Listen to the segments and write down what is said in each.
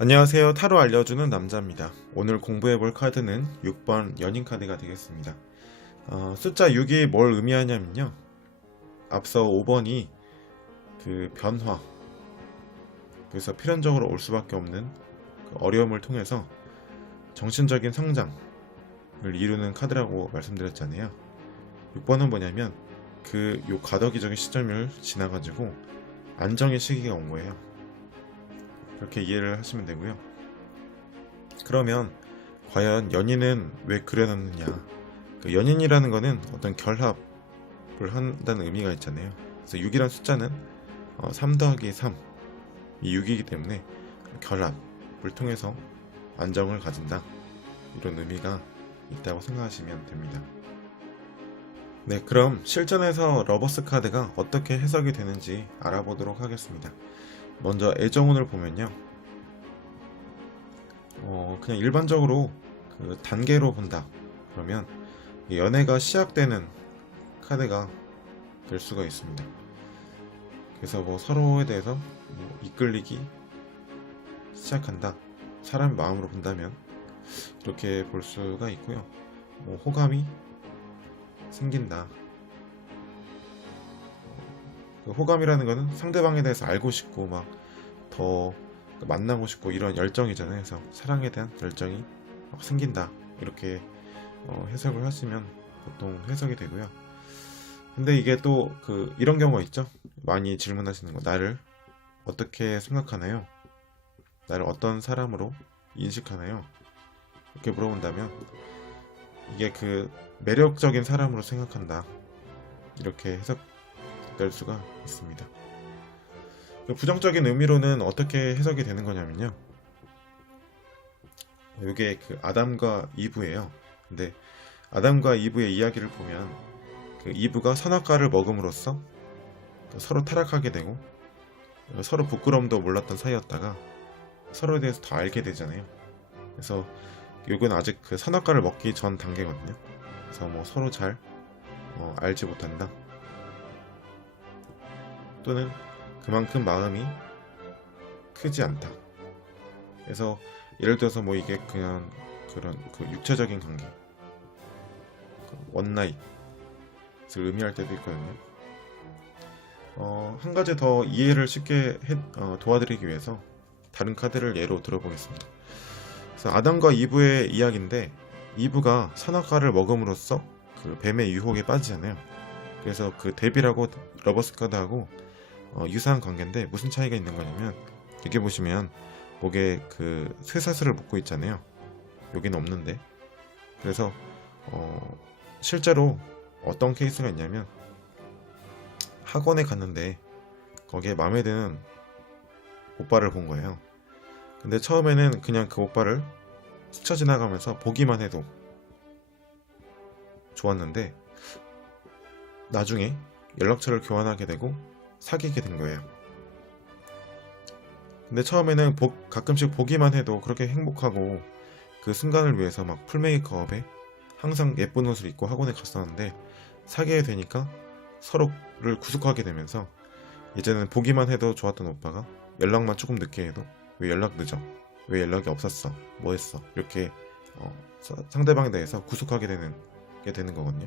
안녕하세요. 타로 알려주는 남자입니다. 오늘 공부해볼 카드는 6번 연인 카드가 되겠습니다. 숫자 6이 뭘 의미하냐면요. 앞서 5번이 그 변화, 그래서 필연적으로 올 수밖에 없는 그 어려움을 통해서 정신적인 성장을 이루는 카드라고 말씀드렸잖아요. 6번은 뭐냐면 그 요 과도기적인 시점을 지나가지고 안정의 시기가 온 거예요. 그렇게 이해를 하시면 되고요. 그러면 과연 연인은 왜 그려놨느냐? 그 연인이라는 거는 어떤 결합을 한다는 의미가 있잖아요. 그래서 6이라는 숫자는 3 더하기 3이 6이기 때문에 결합을 통해서 안정을 가진다, 이런 의미가 있다고 생각하시면 됩니다. 네, 그럼 실전에서 러버스 카드가 어떻게 해석이 되는지 알아보도록 하겠습니다. 먼저 애정운을 보면요, 그냥 일반적으로 그 단계로 본다 그러면 연애가 시작되는 카드가 될 수가 있습니다. 그래서 뭐 서로에 대해서 뭐 이끌리기 시작한다, 사람 마음으로 본다면 이렇게 볼 수가 있고요. 뭐 호감이 생긴다. 그 호감이라는 거는 상대방에 대해서 알고 싶고 막 더 만나고 싶고 이런 열정이잖아요. 그래서 사랑에 대한 열정이 막 생긴다, 이렇게 해석을 하시면 보통 해석이 되고요. 근데 이게 또 그 이런 경우가 있죠. 많이 질문하시는 거, 나를 어떻게 생각하나요? 나를 어떤 사람으로 인식하나요? 이렇게 물어본다면 이게 그 매력적인 사람으로 생각한다, 이렇게 해석될 수가 있습니다. 그 부정적인 의미로는 어떻게 해석이 되는 거냐면요, 이게 그 아담과 이브예요. 근데 아담과 이브의 이야기를 보면 그 이브가 선악과를 먹음으로써 서로 타락하게 되고 서로 부끄러움도 몰랐던 사이였다가 서로에 대해서 더 알게 되잖아요. 그래서 이건 아직 그 선악과를 먹기 전 단계거든요. 그래서 뭐 서로 잘 알지 못한다, 또는 그만큼 마음이 크지 않다. 그래서 예를 들어서 뭐 이게 그냥 그런 그 육체적인 관계, 그 원나잇을 의미할 때도 있거든요. 한 가지 더 이해를 쉽게 도와드리기 위해서 다른 카드를 예로 들어보겠습니다. 그래서 아담과 이브의 이야기인데, 이브가 선악과를 먹음으로써 그 뱀의 유혹에 빠지잖아요. 그래서 그 데빌하고 러버스 카드하고 유사한 관계인데 무슨 차이가 있는 거냐면, 이렇게 보시면 목에 그 쇠사슬을 묶고 있잖아요. 여기는 없는데. 그래서 실제로 어떤 케이스가 있냐면, 학원에 갔는데 거기에 마음에 드는 오빠를 본 거예요. 근데 처음에는 그냥 그 오빠를 스쳐 지나가면서 보기만 해도 좋았는데 나중에 연락처를 교환하게 되고 사귀게 된 거예요. 근데 처음에는 가끔씩 보기만 해도 그렇게 행복하고 그 순간을 위해서 막 풀메이크업에 항상 예쁜 옷을 입고 학원에 갔었는데, 사귀게 되니까 서로를 구속하게 되면서 이제는 보기만 해도 좋았던 오빠가 연락만 조금 늦게 해도 왜 연락 늦어? 왜 연락이 없었어? 뭐 했어? 이렇게 상대방에 대해서 구속하게 되는 거거든요.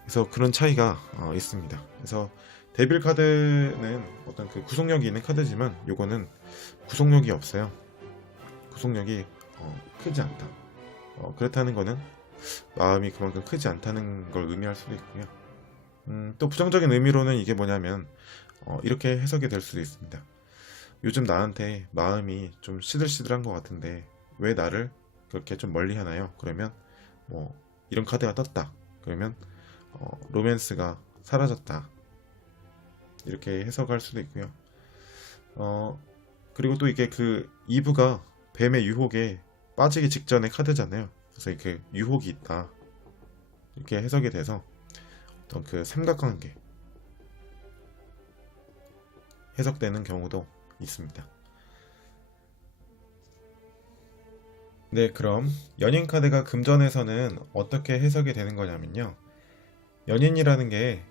그래서 그런 차이가 있습니다. 그래서 데빌 카드는 어떤 그 구속력이 있는 카드지만 요거는 구속력이 없어요. 구속력이 크지 않다. 그렇다는 거는 마음이 그만큼 크지 않다는 걸 의미할 수도 있고요. 또 부정적인 의미로는 이게 뭐냐면 이렇게 해석이 될 수도 있습니다. 요즘 나한테 마음이 좀 시들시들한 것 같은데 왜 나를 그렇게 좀 멀리 하나요? 그러면 뭐 이런 카드가 떴다, 그러면 로맨스가 사라졌다, 이렇게 해석할 수도 있고요. 그리고 또 이게 그 이브가 뱀의 유혹에 빠지기 직전의 카드잖아요. 그래서 이렇게 유혹이 있다, 이렇게 해석이 돼서 어떤 그 삼각관계 해석되는 경우도 있습니다. 네, 그럼 연인 카드가 금전에서는 어떻게 해석이 되는 거냐면요, 연인이라는 게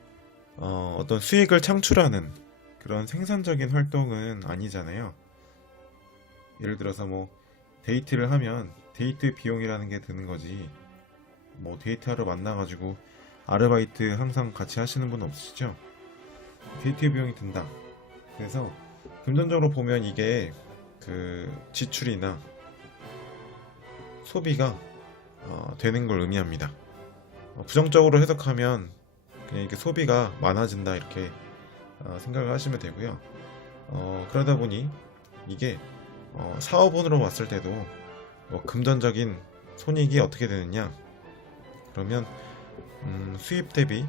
어떤 수익을 창출하는 그런 생산적인 활동은 아니잖아요. 예를 들어서 뭐 데이트를 하면 데이트 비용이라는 게 드는 거지, 뭐 데이트하러 만나가지고 아르바이트 항상 같이 하시는 분 없으시죠? 데이트 비용이 든다. 그래서 금전적으로 보면 이게 그 지출이나 소비가 되는 걸 의미합니다. 부정적으로 해석하면 그냥 이렇게 소비가 많아진다 이렇게 생각을 하시면 되고요. 그러다 보니 이게 사업원으로 봤을 때도 뭐 금전적인 손익이 어떻게 되느냐, 그러면 수입 대비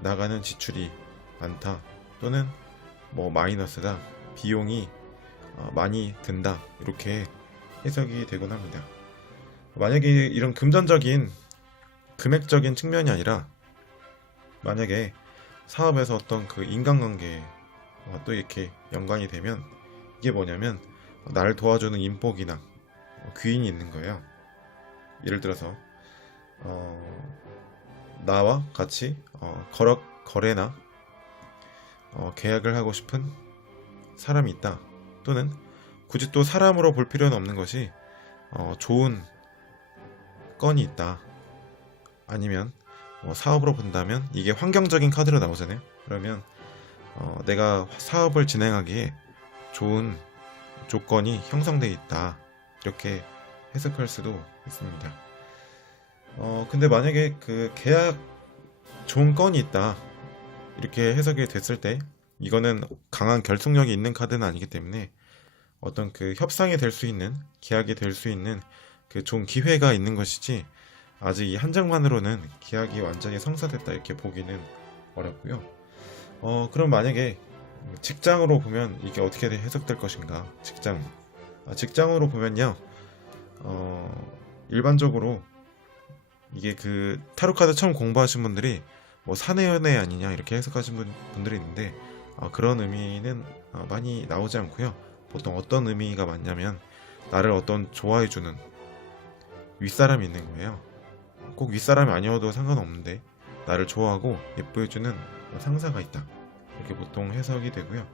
나가는 지출이 많다, 또는 뭐 마이너스다, 비용이 많이 든다, 이렇게 해석이 되곤 합니다. 만약에 이런 금전적인 금액적인 측면이 아니라 만약에 사업에서 어떤 그 인간관계와 또 이렇게 연관이 되면 이게 뭐냐면 나를 도와주는 인복이나 귀인이 있는 거예요. 예를 들어서 나와 같이 거래나 계약을 하고 싶은 사람이 있다, 또는 굳이 또 사람으로 볼 필요는 없는 것이 좋은 건이 있다, 아니면 사업으로 본다면 이게 환경적인 카드로 나오잖아요. 그러면 내가 사업을 진행하기에 좋은 조건이 형성되어 있다, 이렇게 해석할 수도 있습니다. 근데 만약에 그 계약 좋은 건이 있다 이렇게 해석이 됐을 때 이거는 강한 결속력이 있는 카드는 아니기 때문에 어떤 그 협상이 될 수 있는, 계약이 될 수 있는 그 좋은 기회가 있는 것이지, 아직 이 한 장만으로는 계약이 완전히 성사됐다 이렇게 보기는 어렵고요. 그럼 만약에 직장으로 보면 이게 어떻게 해석될 것인가? 직장으로 보면요, 일반적으로 이게 그 타로 카드 처음 공부하신 분들이 뭐 사내 연애 아니냐 이렇게 해석하신 분들이 있는데, 그런 의미는 많이 나오지 않고요. 보통 어떤 의미가 많냐면 나를 어떤 좋아해주는 윗사람이 있는 거예요. 꼭 윗사람이 아니어도 상관없는데 나를 좋아하고 예뻐해주는 상사가 있다, 이렇게 보통 해석이 되고요.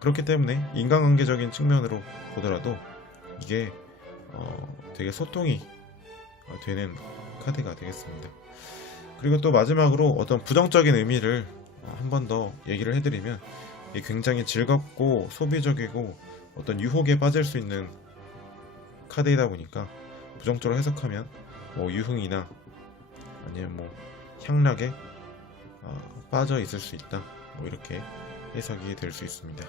그렇기 때문에 인간관계적인 측면으로 보더라도 이게 되게 소통이 되는 카드가 되겠습니다. 그리고 또 마지막으로 어떤 부정적인 의미를 한 번 더 얘기를 해드리면, 이게 굉장히 즐겁고 소비적이고 어떤 유혹에 빠질 수 있는 카드이다 보니까 부정적으로 해석하면 뭐 유흥이나 아니면 뭐 향락에 빠져 있을 수 있다, 뭐 이렇게 해석이 될 수 있습니다.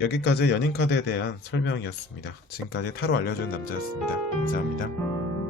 여기까지 연인 카드에 대한 설명이었습니다. 지금까지 타로 알려주는 남자였습니다. 감사합니다.